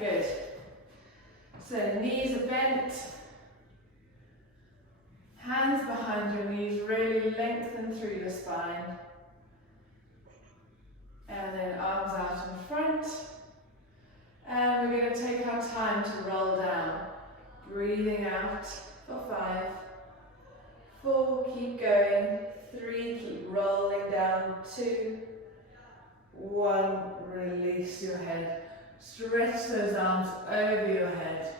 good. So knees are bent. Hands behind your knees, really lengthen through your spine. And then arms out in front. And we're going to take our time to roll down. Breathing out for 5, 4, keep going, 3, keep rolling down, 2, 1, release your head. Stretch those arms over your head.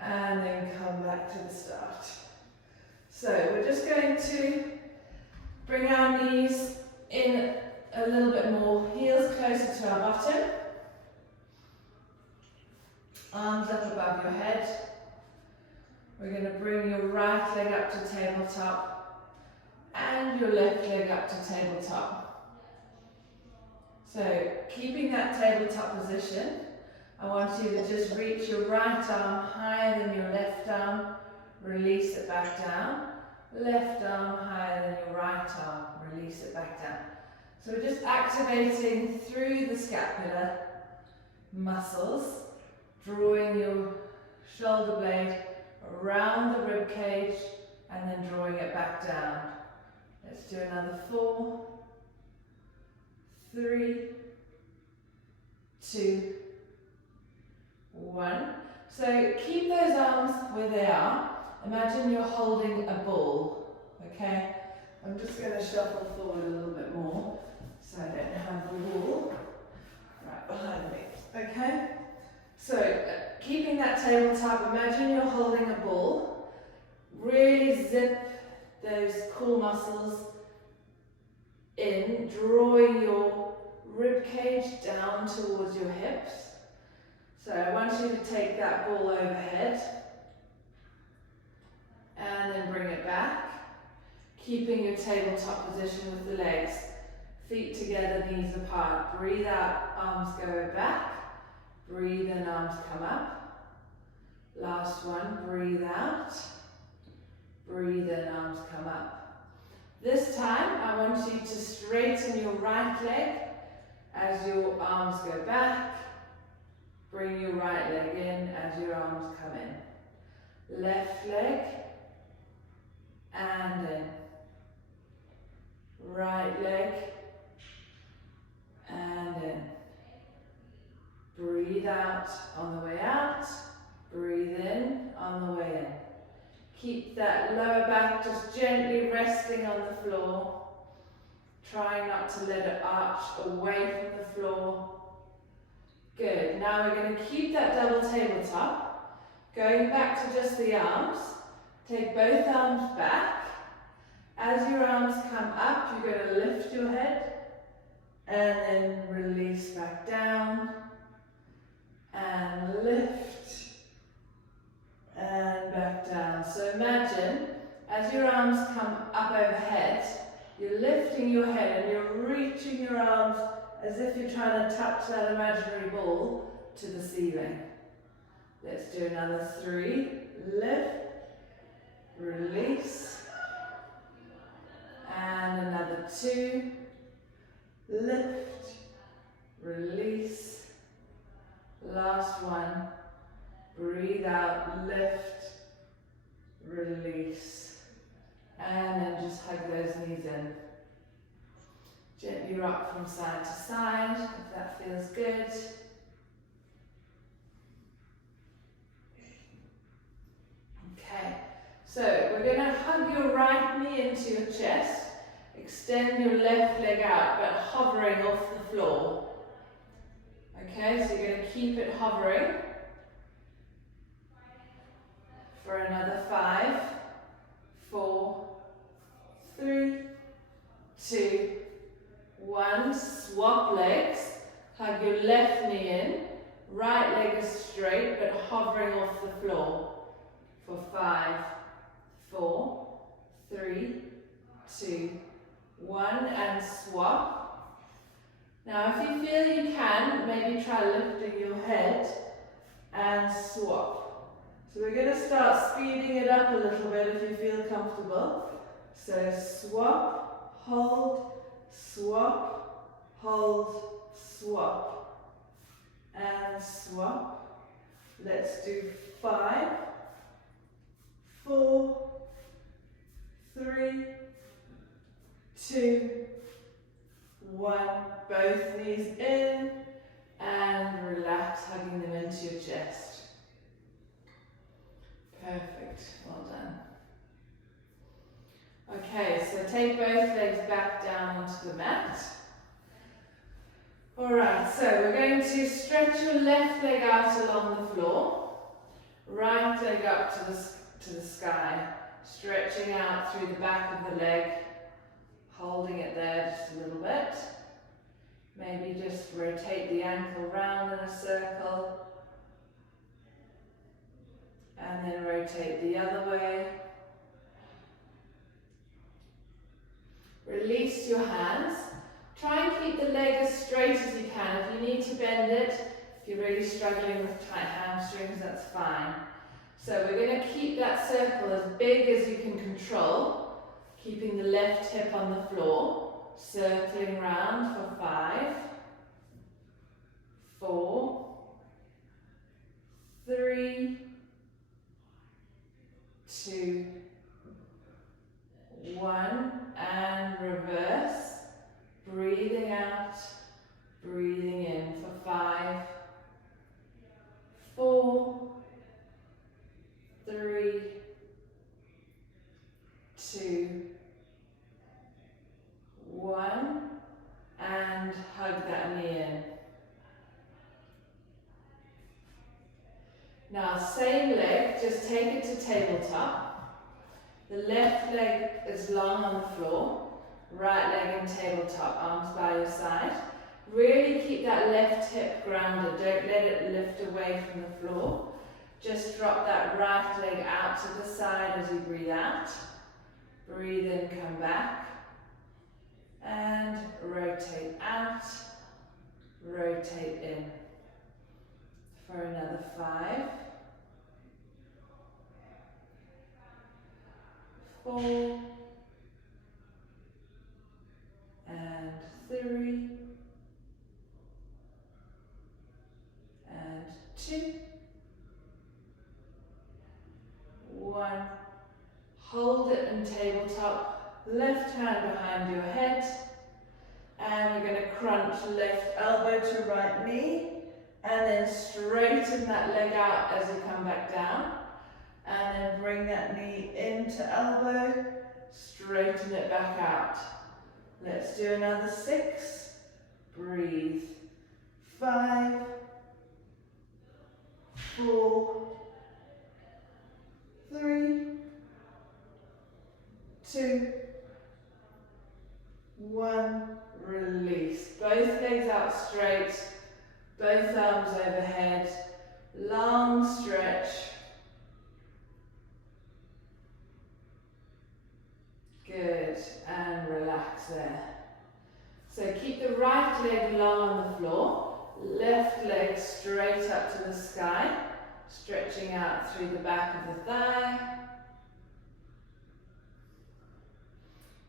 And then come back to the start. So we're just going to bring our knees in a little bit more, heels closer to our bottom. Arms up above your head. We're going to bring your right leg up to tabletop and your left leg up to tabletop. So keeping that tabletop position, I want you to just reach your right arm higher than your left arm, release it back down. Left arm higher than your right arm, release it back down. So we're just activating through the scapular muscles, drawing your shoulder blade around the rib cage and then drawing it back down. Let's do another 4, 3, 2, 1. So keep those arms where they are. Imagine you're holding a ball, okay? I'm just going to shuffle forward a little bit more so I don't have the ball right behind me, okay? So keeping that tabletop, imagine you're holding a ball. Really zip those core muscles in, drawing your rib cage down towards your hips. So I want you to take that ball overhead and then bring it back, keeping your tabletop position with the legs, feet together, knees apart. Breathe out, arms go back. Breathe in, arms come up. Last one, breathe out. Breathe in, arms come up. This time, I want you to straighten your right leg as your arms go back. Bring your right leg in as your arms come in. Left leg, and in. Right leg, and in. Breathe out on the way out. Breathe in on the way in. Keep that lower back just gently resting on the floor. Trying not to let it arch away from the floor. Good. Now we're going to keep that double tabletop. Going back to just the arms. Take both arms back. As your arms come up, you're going to lift your head and then release back down and lift and back down. So imagine as your arms come up overhead, you're lifting your head and you're reaching your arms as if you're trying to touch that imaginary ball to the ceiling. Let's do another 3. Lift, release, and another 2. Lift, release. Last one. Breathe out, lift, release. And then just hug those knees in. Gently rock from side to side, if that feels good. Okay, so we're going to hug your right knee into your chest. Extend your left leg out, but hovering off the floor. Okay, so you're going to keep it hovering for another 5, 4, 3, 2, 1. Swap legs. Hug your left knee in. Right leg is straight but hovering off the floor for 5, 4, 3, 2, 1, and swap. Now if you feel you can, maybe try lifting your head and swap. So we're going to start speeding it up a little bit if you feel comfortable. So swap, hold, swap, hold, swap. and swap. Let's do 5, 4, 3, 2, 1. Both knees in and relax, hugging them into your chest. Perfect, well done. Okay, so take both legs back down onto the mat. Alright, so we're going to stretch your left leg out along the floor, right leg up to the sky, stretching out through the back of the leg, holding it there just a little bit. Maybe just rotate the ankle round in a circle, and then rotate the other way. Release your hands. Try and keep the leg as straight as you can. If you need to bend it, if you're really struggling with tight hamstrings, that's fine. So we're going to keep that circle as big as you can control, keeping the left hip on the floor, circling round for 5, 4, 3, 2, 1, and reverse. Breathing out, breathing in for 5, 4, 3, 2, 1, and hug that knee in. Now same leg, just take it to tabletop. The left leg is long on the floor. Right leg in tabletop, arms by your side. Really keep that left hip grounded. Don't let it lift away from the floor. Just drop that right leg out to the side as you breathe out. Breathe in, come back. And rotate out. Rotate in. For another 5, 4, and 3, and 2, 1. Hold it in tabletop, left hand behind your head, and we're going to crunch left elbow to right knee, and then straighten that leg out as you come back down, and then bring that knee into elbow, straighten it back out. Let's do another 6. Breathe. 5, 4, 3, 2, 1. Release. Both legs out straight, both arms overhead. Long stretch. Good, and relax there. So keep the right leg long on the floor, left leg straight up to the sky, stretching out through the back of the thigh.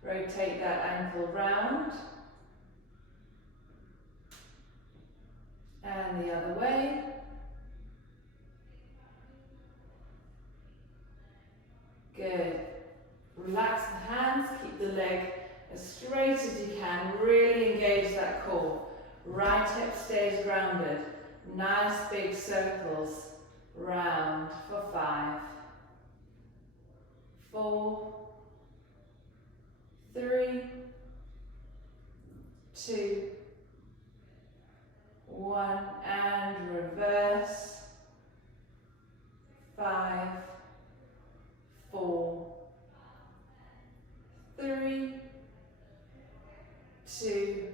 Rotate that ankle round. And the other way. Good. Relax the hands, keep the leg as straight as you can, really engage that core. Right hip stays grounded. Nice big circles round for 5, 4, 3, 2, 1, and reverse. 5, 4, 3, 2,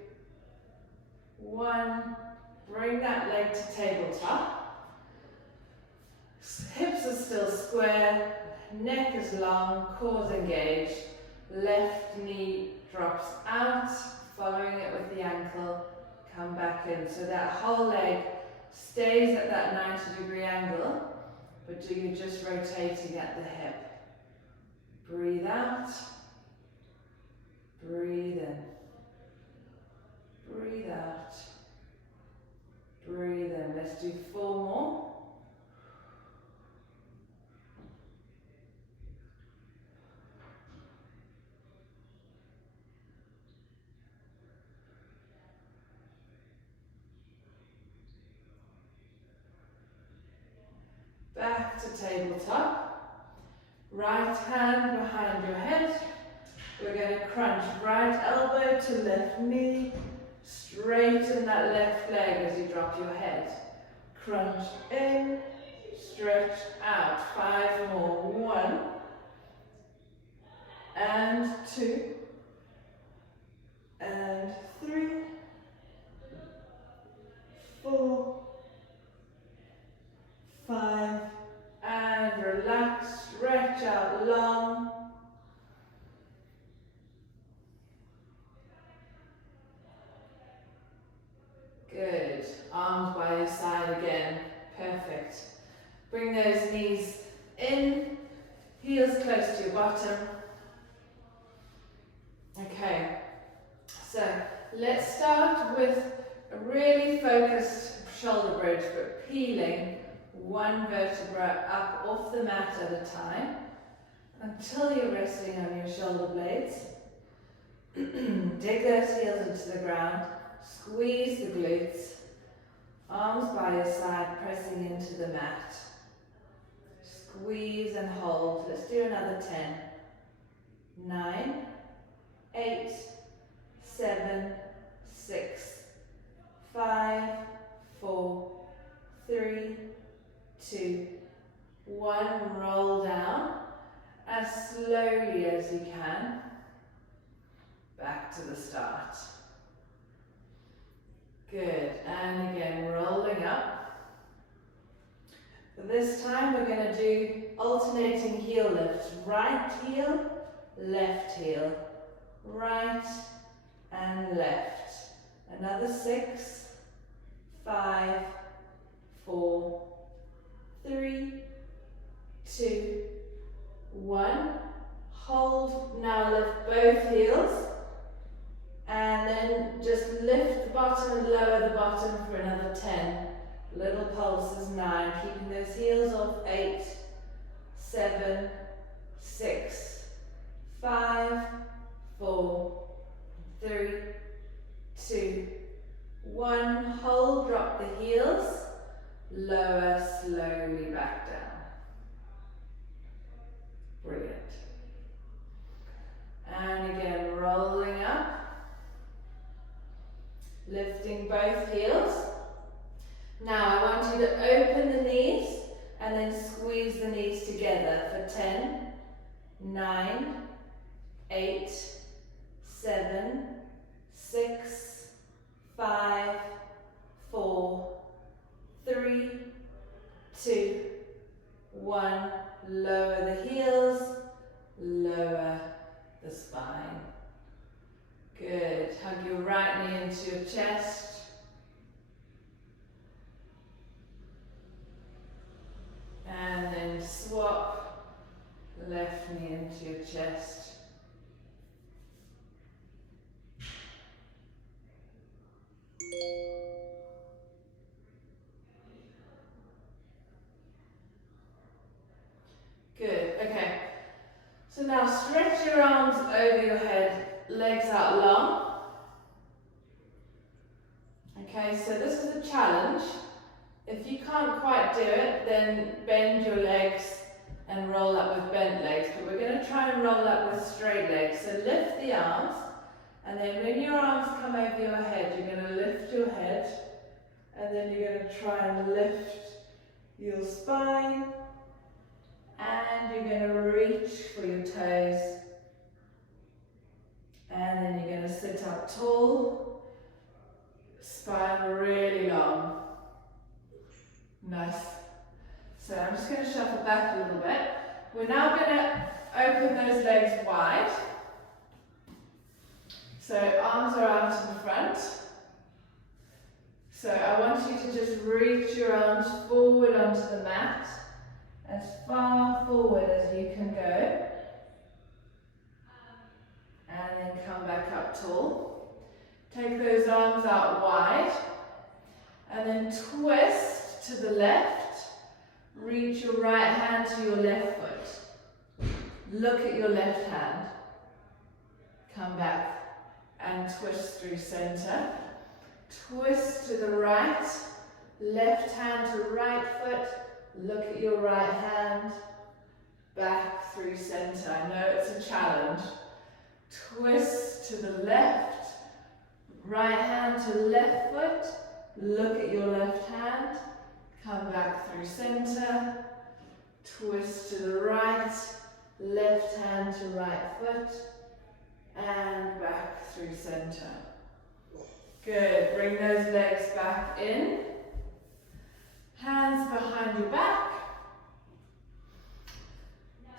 1. Bring that leg to tabletop. Hips are still square, neck is long, core is engaged. Left knee drops out, following it with the ankle. Come back in. So that whole leg stays at that 90-degree angle, but you're just rotating at the hip. Breathe out. Breathe in. Breathe out. Breathe in. Let's do 4 more. Back to tabletop. Right hand behind your head. We're going to crunch right elbow to left knee. Straighten that left leg as you drop your head. Crunch in, stretch out. 5 more. 1 and 2 and 3, 4, 5, and relax, stretch out long. Good. Arms by your side again. Perfect. Bring those knees in, heels close to your bottom. Okay, so let's start with a really focused shoulder bridge, but peeling one vertebra up off the mat at a time until you're resting on your shoulder blades. Dig those heels into the ground, squeeze the glutes, arms by your side pressing into the mat. Squeeze and hold. Let's do another 10. 9, 8, 7, 6, 5, 4, 3, 2, 1. Roll down as slowly as you can. Back to the start. Good. And again, rolling up. This time we're going to do alternating heel lifts. Right heel, left heel. Right and left. Another 6, 5, 4, 3, 2, 1. Hold. Now lift both heels. And then just lift the bottom and lower the bottom for another 10. Little pulses. 9. Keeping those heels off. 8, 7, 6, 5, 4, 3, 2, 1. Hold. Drop the heels. Lower slowly back down. Brilliant. And again, rolling up. Lifting both heels. Now I want you to open the knees and then squeeze the knees together for 10, 9, 8, 7, 6, 5, 4, 3, 2, 1. Lower the heels, lower the spine. Good. Hug your right knee into your chest. And then swap left knee into your chest. Good. Okay. So now stretch your arms over your head, legs out long. Okay, so this is a challenge. If you can't quite do it, then bend your legs and roll up with bent legs. But we're going to try and roll up with straight legs. So lift the arms, and then when your arms come over your head, you're going to lift your head, and then you're going to try and lift your spine, and you're going to reach for your toes, and then you're going to sit up tall, spine really long. Nice. So I'm just going to shuffle back a little bit. We're now going to open those legs wide. So arms are out in the front. So I want you to just reach your arms forward onto the mat, as far forward as you can go. And then come back up tall. Take those arms out wide. And then twist to the left. Reach your right hand to your left foot. Look at your left hand. Come back and twist through center. Twist to the right. Left hand to right foot. Look at your right hand. Back through center. I know it's a challenge. Twist to the left. Right hand to left foot. Look at your left hand. Come back through center. Twist to the right. Left hand to right foot. And back through center. Good. Bring those legs back in. Hands behind your back.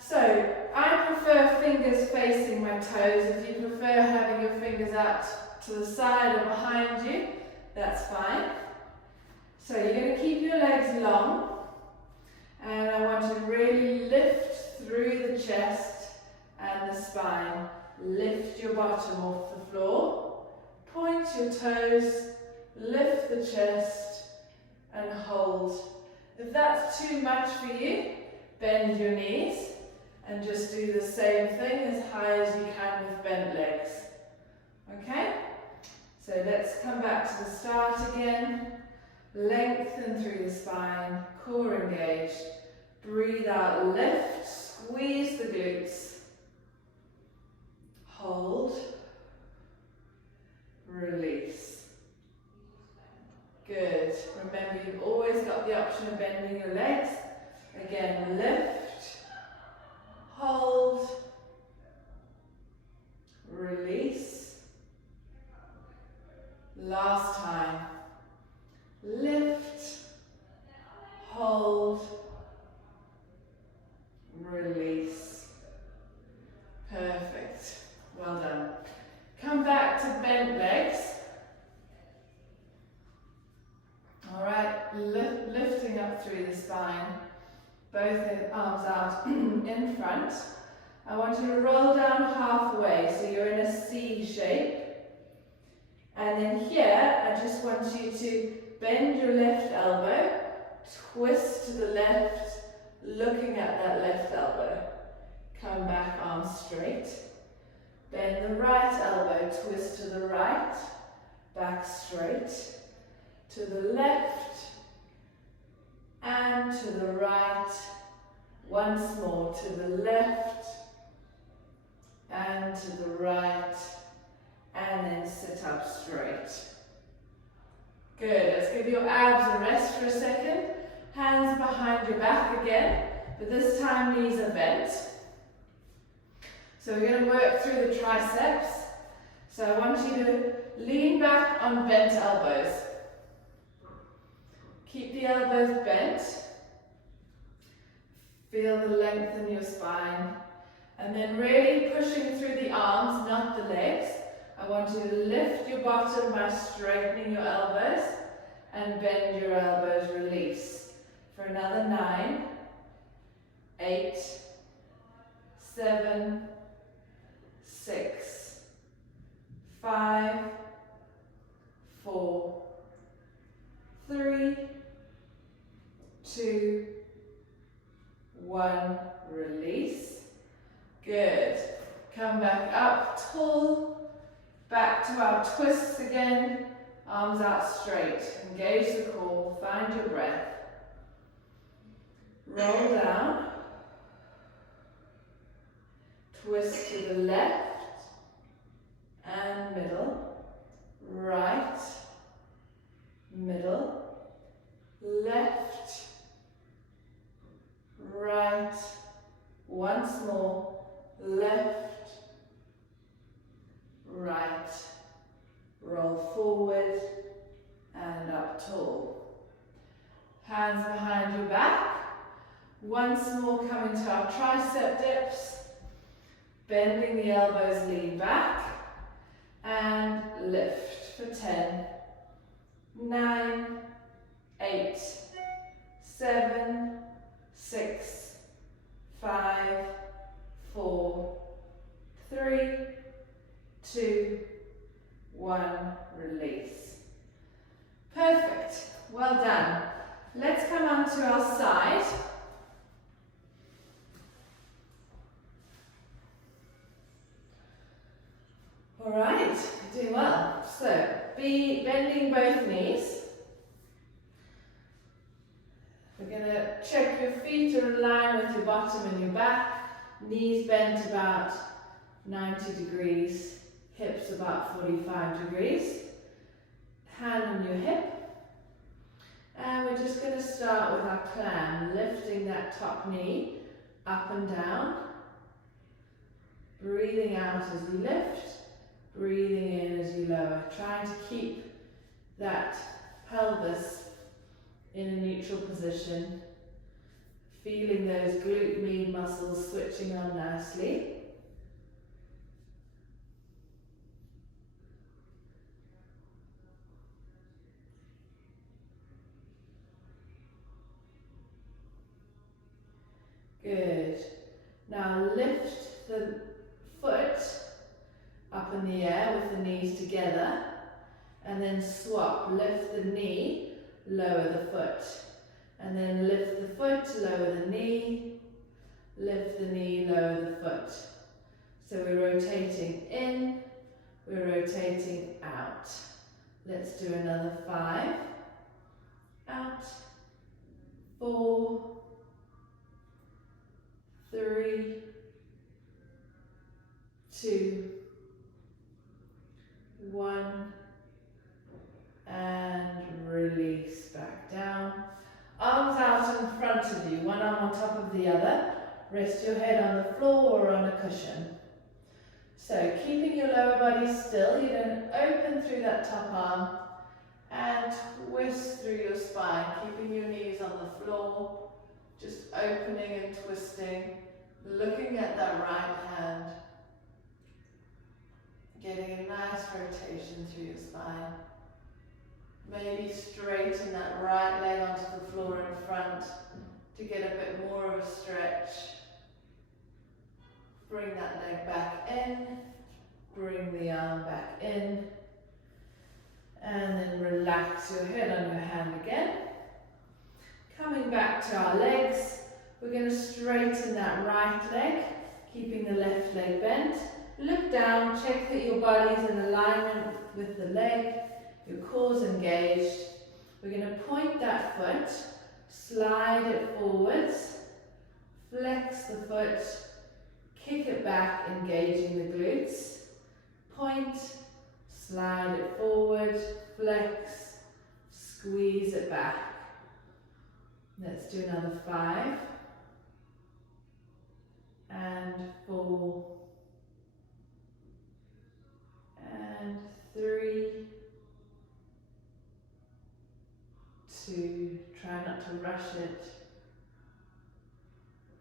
So, I prefer fingers facing my toes. If you prefer having your fingers out to the side or behind you, that's fine. So you're going to keep your legs long, and I want you to really lift through the chest and the spine. Lift your bottom off the floor, point your toes, lift the chest and hold. If that's too much for you, bend your knees and just do the same thing as high as you can with bent legs. Okay? So let's come back to the start again. Lengthen through the spine, core engaged. Breathe out, lift, squeeze the glutes. Hold, release. Good. Remember, you've always got the option of bending your legs. Again, lift, hold, release. Last time. Lift, hold, release. Perfect. Well done. Come back to bent legs. All right, lifting up through the spine. Both arms out in front. I want you to roll down halfway, so you're in a C shape. And then here, I just want you to bend your left elbow, twist to the left, looking at that left elbow. Come back, arms straight. Bend the right elbow, twist to the right, back straight, to the left, and to the right. Once more, to the left, and to the right, and then sit up straight. Good, let's give your abs a rest for a second. Hands behind your back again, but this time knees are bent. So we're going to work through the triceps. So I want you to lean back on bent elbows. Keep the elbows bent. Feel the length in your spine. And then really pushing through the arms, not the legs. I want you to lift your bottom by straightening your elbows and bend your elbows, release. For another 9, 8, 7, 6, 5, 4, 3, 2, 1, release. Good. Come back up, tall. Back to our twists again. Arms out straight. Engage the core. Find your breath. Roll down. Twist to the left and middle. Right, middle, left, right. Once more. Left, right. Roll forward and up tall. Hands behind your back. Once more, come into our tricep dips. Bending the elbows, lean back. And lift for 10, 9, 8, 7, 6, 5, 4, 3, 2, 1, release. Perfect. Well done. Let's come onto our side. All right, doing well. So, be bending both knees. We're going to check your feet are in line with your bottom and your back. Knees bent about 90 degrees, hips about 45 degrees. Hand on your hip. And we're just going to start with our clam, lifting that top knee up and down. Breathing out as you lift, breathing in as you lower. Trying to keep that pelvis in a neutral position. Feeling those glute med muscles switching on nicely. Good. Now lift the foot up in the air with the knees together, and then swap. Lift the knee, lower the foot, and then lift the foot, lower the knee, lift the knee, lower the foot. So we're rotating in, we're rotating out. Let's do another 5. Out. 4, 3, 2, 1, and release back down. Arms out in front of you, one arm on top of the other. Rest your head on the floor or on a cushion. So keeping your lower body still, you're going to open through that top arm and twist through your spine, keeping your knees on the floor, just opening and twisting, looking at that right hand, getting a nice rotation through your spine. Maybe straighten that right leg onto the floor in front to get a bit more of a stretch. Bring that leg back in, bring the arm back in, and then relax your head on your hand again. Coming back to our legs, we're going to straighten that right leg, keeping the left leg bent. Look down, check that your body's in alignment with the leg, your core's engaged. We're going to point that foot, slide it forwards, flex the foot, kick it back, engaging the glutes. Point, slide it forward, flex, squeeze it back. Let's do another 5, and 4, and 3, 2, try not to rush it,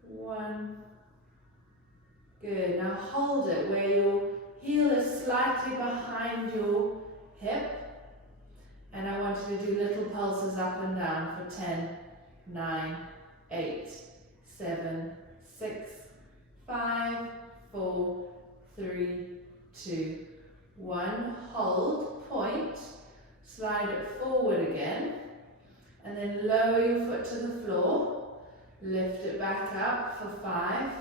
1, good. Now hold it where your heel is slightly behind your hip, and I want you to do little pulses up and down for 10, 9, 8, 7, 6, 5, 4, 3, 2, 1. Hold, point, slide it forward again, and then lower your foot to the floor. Lift it back up for 5,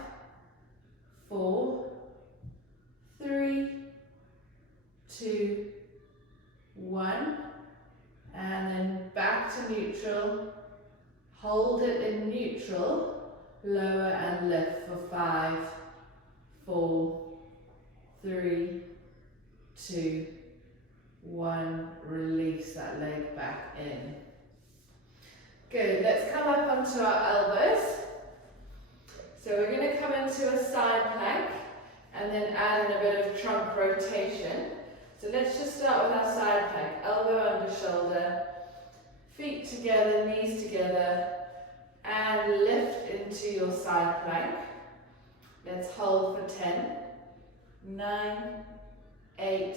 4, 3, 2, 1, and then back to neutral. Hold it in neutral, lower and lift for 5, 4, 3, 2, 1. Release that leg back in. Good, let's come up onto our elbows. So we're going to come into a side plank and then add in a bit of trunk rotation. So let's just start with our side plank. Elbow under shoulder, feet together, knees together, and lift into your side plank. Let's hold for 10, 9, 8,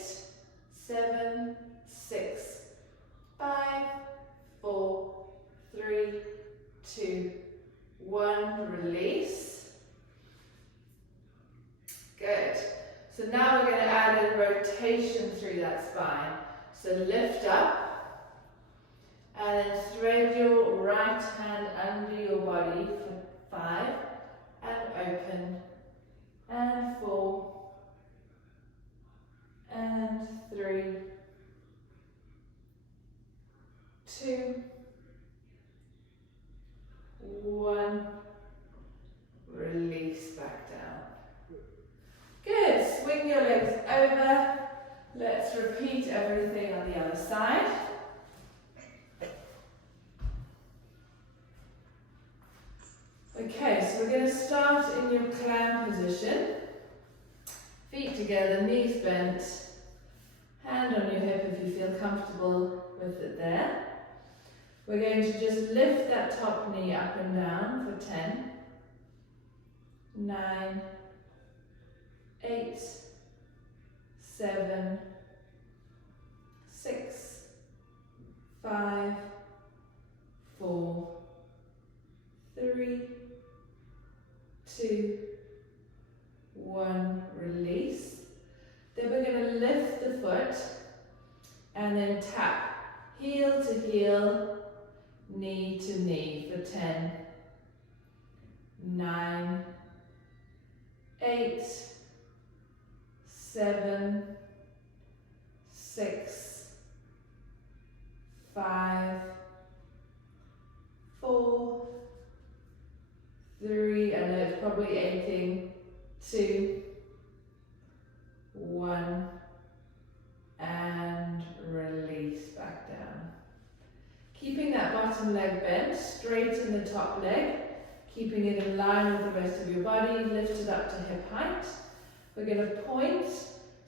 7, 6, 5, 4, 3, 2, 1. Release. Good. So now we're going to add in rotation through that spine. So lift up and then thread your right right hand under your body for 5, and open, and 4, and 3, 2, 1, release back down. Good, swing your legs over. Let's repeat everything on the other side. Okay, so we're going to start in your clam position. Feet together, knees bent, hand on your hip if you feel comfortable with it there. We're going to just lift that top knee up and down for 10, 9, 8, 7, 6, 5, 4, 3, 2, 1, release. Then we're going to lift the foot and then tap heel to heel, knee to knee for 10, 9, 8, 7, 6, 5, 4, 3, I know it's probably aching, 2, 1, and release back down. Keeping that bottom leg bent, straighten the top leg, keeping it in line with the rest of your body, lift it up to hip height. We're going to point,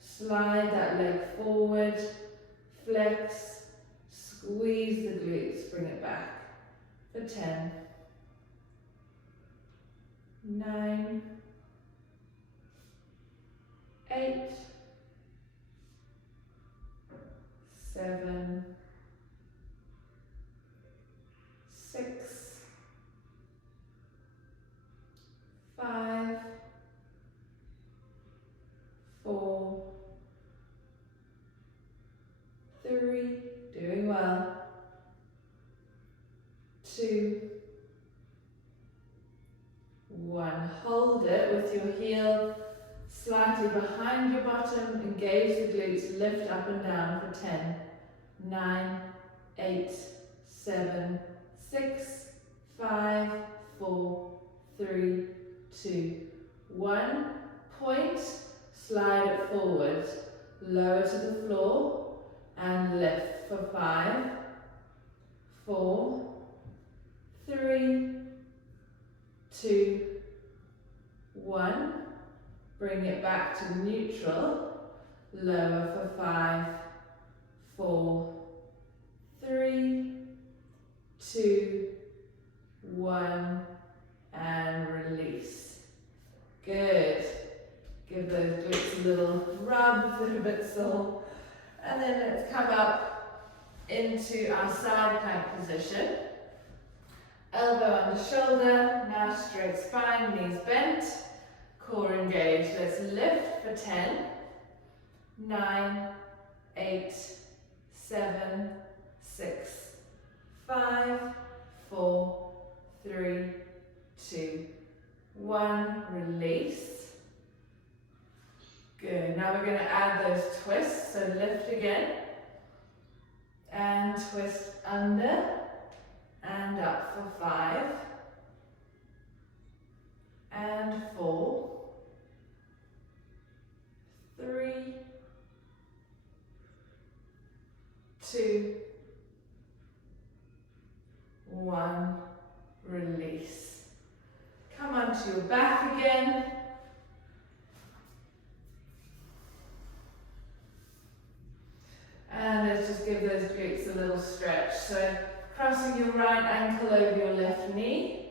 slide that leg forward, flex, squeeze the glutes, bring it back for 10, 9, 8, 7, 6, 5, 4, 3, doing well, 2, 1. Hold it with your heel slightly behind your bottom, engage the glutes, lift up and down for 10, 9, 8, 7, 6, 5, 4, 3, 2, 1. Point, slide it forward, lower to the floor, and lift for 5, 4, 3, 2, 1. Bring it back to neutral, lower for 5, 4, 3, 2, 1, and release. Good. Give those glutes a little rub if they're a bit sore. And then let's come up into our side plank position. Elbow under shoulder, now straight spine, knees bent, core engaged. Let's lift for 10, 9, 8, 7, 6, 5, 4, 3, 2, 1. Release. Good. Now we're going to add those twists. So lift again. And twist under. And up for 5. And 4. 3. 2. 1. Release. Come onto your back again. And let's just give those glutes a little stretch. So crossing your right ankle over your left knee.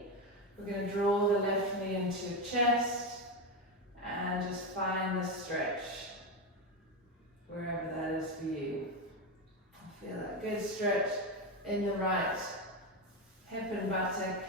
We're going to draw the left knee into your chest and just find the stretch wherever that is for you. Feel that good stretch in the right hip and buttock.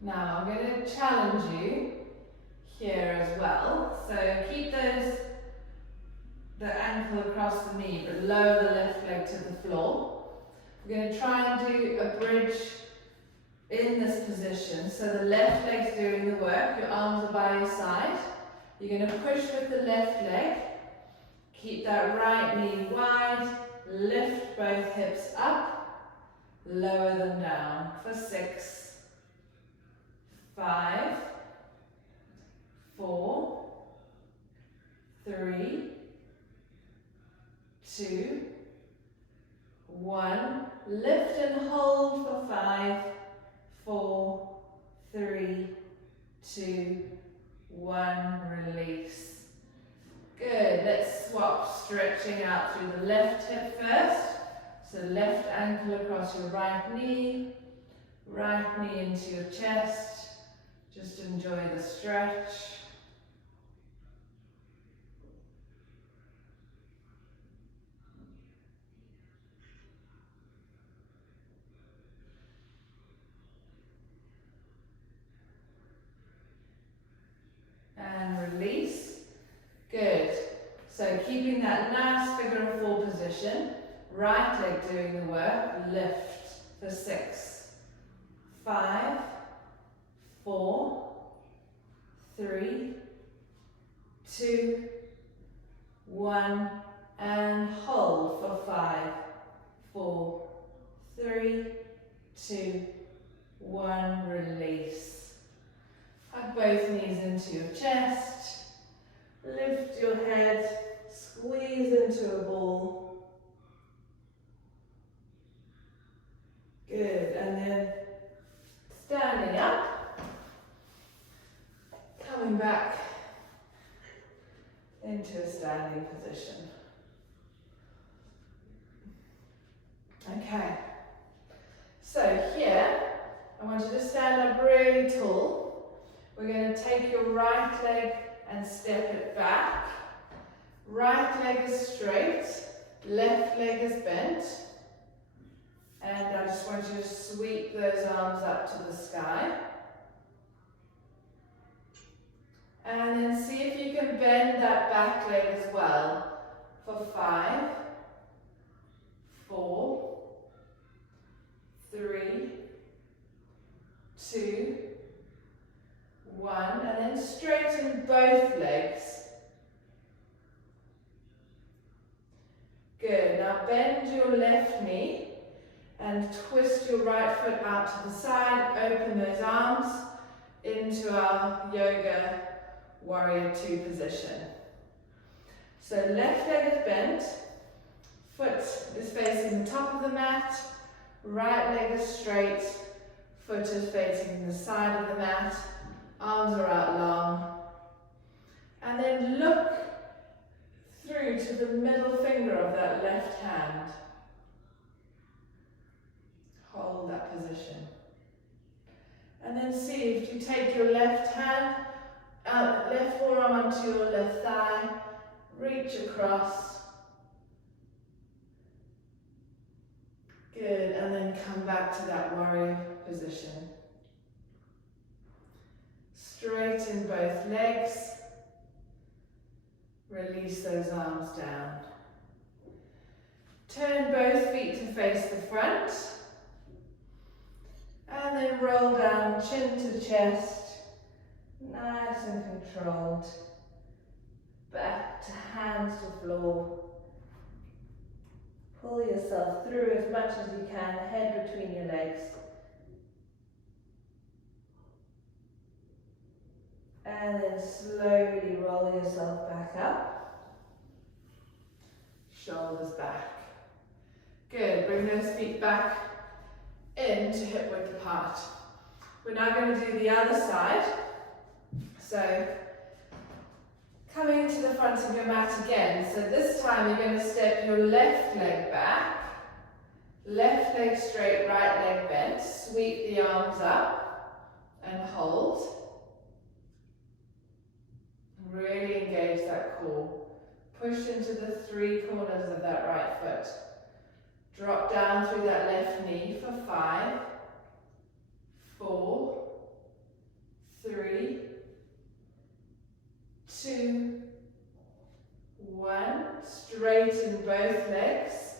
Now I'm going to challenge you here as well. So keep the ankle across the knee, but lower the left leg to the floor. We're going to try and do a bridge in this position. So the left leg's doing the work, your arms are by your side. You're going to push with the left leg. Keep that right knee wide. Lift both hips up. Lower them down for 6, 5, 4, 3, 2, 1. Lift and hold for 5, 4, 3, 2, 1. Release. Good. Let's swap stretching out through the left hip first. So left ankle across your right knee into your chest. Just enjoy the stretch. And release. Good. So keeping that nice figure of 4 position. Right leg doing the work. Lift for 6, 5, 4, 3, 2, 1. And hold for 5, 4, 3, 2, 1. Release. Hug both knees into your chest. Lift your head. Squeeze into a ball. Good. And then standing up. Coming back into a standing position. Okay. So here, I want you to stand up really tall. We're going to take your right leg and step it back. Right leg is straight, left leg is bent. And I just want you to sweep those arms up to the sky. And then see if you can bend that back leg as well for 5, 4, 3, 2, 1, and then straighten both legs. Good. Now bend your left knee and twist your right foot out to the side. Open those arms into our yoga warrior 2 position. So left leg is bent, foot is facing the top of the mat, right leg is straight, foot is facing the side of the mat, arms are out long. And then look through to the middle finger of that left hand. Hold that position. And then see if you take your left hand, left forearm onto your left thigh, reach across. Good, and then come back to that warrior position. Straighten both legs. Release those arms down. Turn both feet to face the front. And then roll down, chin to chest. Nice and controlled. Back to hands to floor. Pull yourself through as much as you can, head between your legs. And then slowly roll yourself back up. Shoulders back. Good, bring those feet back into hip width apart. We're now going to do the other side. So, coming to the front of your mat again. So this time you're going to step your left leg back. Left leg straight, right leg bent. Sweep the arms up and hold. Really engage that core. Push into the 3 corners of that right foot. Drop down through that left knee for 5, 4, 2, 1. Straighten both legs.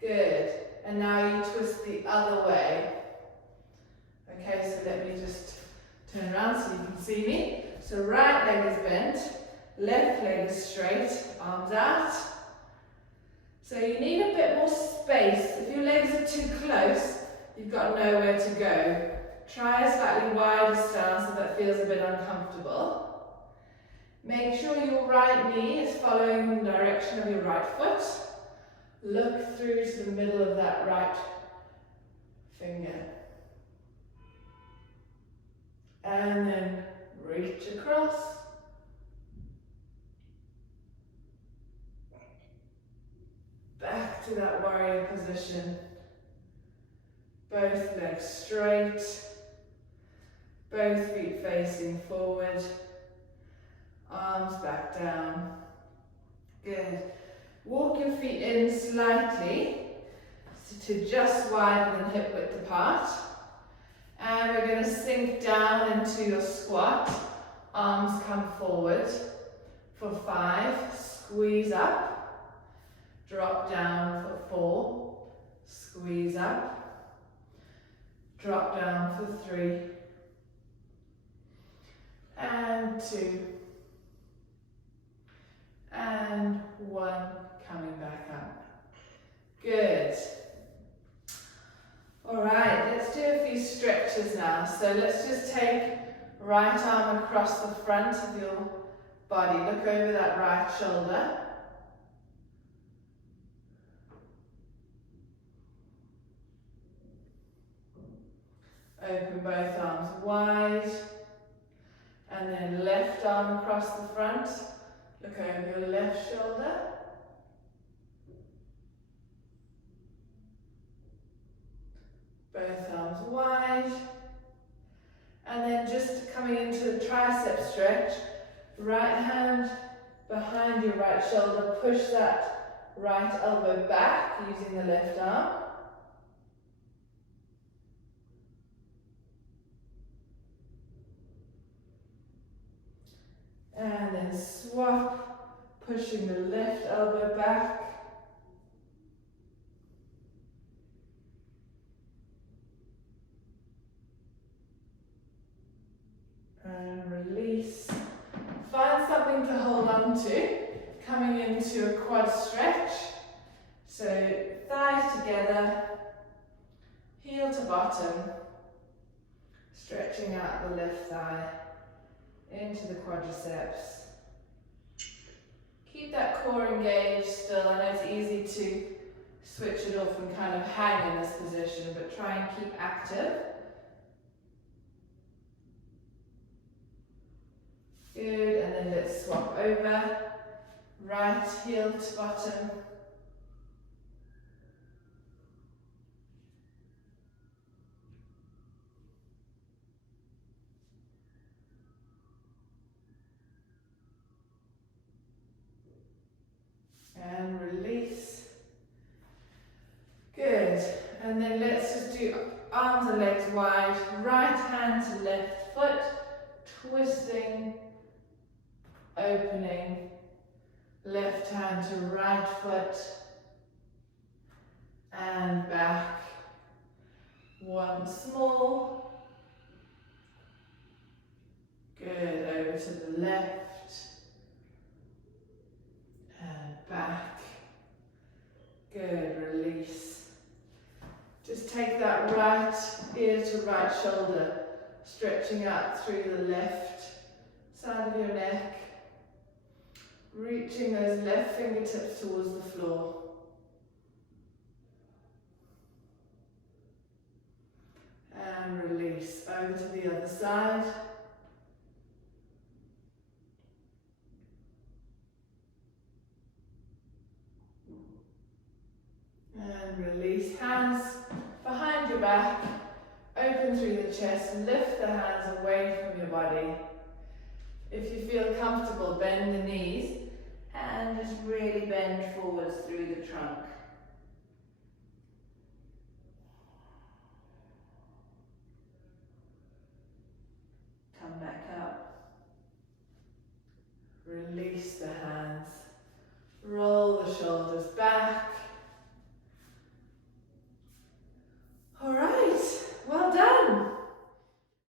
Good. And now you twist the other way. Okay, so let me just turn around so you can see me. So right leg is bent, left leg is straight, arms out. So you need a bit more space. If your legs are too close, you've got nowhere to go. Try a slightly wider stance if that feels a bit uncomfortable. Make sure your right knee is following the direction of your right foot. Look through to the middle of that right finger. And then reach across. Back to that warrior position. Both legs straight. Both feet facing forward. Arms back down. Good. Walk your feet in slightly to just wider than hip width apart. And we're going to sink down into your squat. Arms come forward for 5. Squeeze up. Drop down for 4. Squeeze up. Drop down for 3. And 2. And 1. Coming back up. Good. Alright, let's do a few stretches now. So let's just take right arm across the front of your body. Look over that right shoulder. Open both arms wide. And then left arm across the front. Look over your left shoulder. Both arms wide. And then just coming into the tricep stretch, right hand behind your right shoulder, push that right elbow back using the left arm. And then swap, pushing the left elbow back. And release. Find something to hold on to, coming into a quad stretch. So thighs together, heel to bottom, stretching out the left thigh into the quadriceps. Keep that core engaged still. I know it's easy to switch it off and kind of hang in this position, but try and keep active. Good, and then let's swap over. Right heel to bottom. And release. Good, and then let's just do arms and legs wide. Right hand to left foot, twisting, opening, left hand to right foot, and back. Once more. Good, over to the left, and back. Good, release. Just take that right ear to right shoulder, stretching out through the left side of your neck, reaching those left fingertips towards the floor. And release. Over to the other side. And release. Hands behind your back, open through the chest, lift the hands away from your body. If you feel comfortable, bend the knees and just really bend forwards through the trunk. Come back up. Release the hands. Roll the shoulders back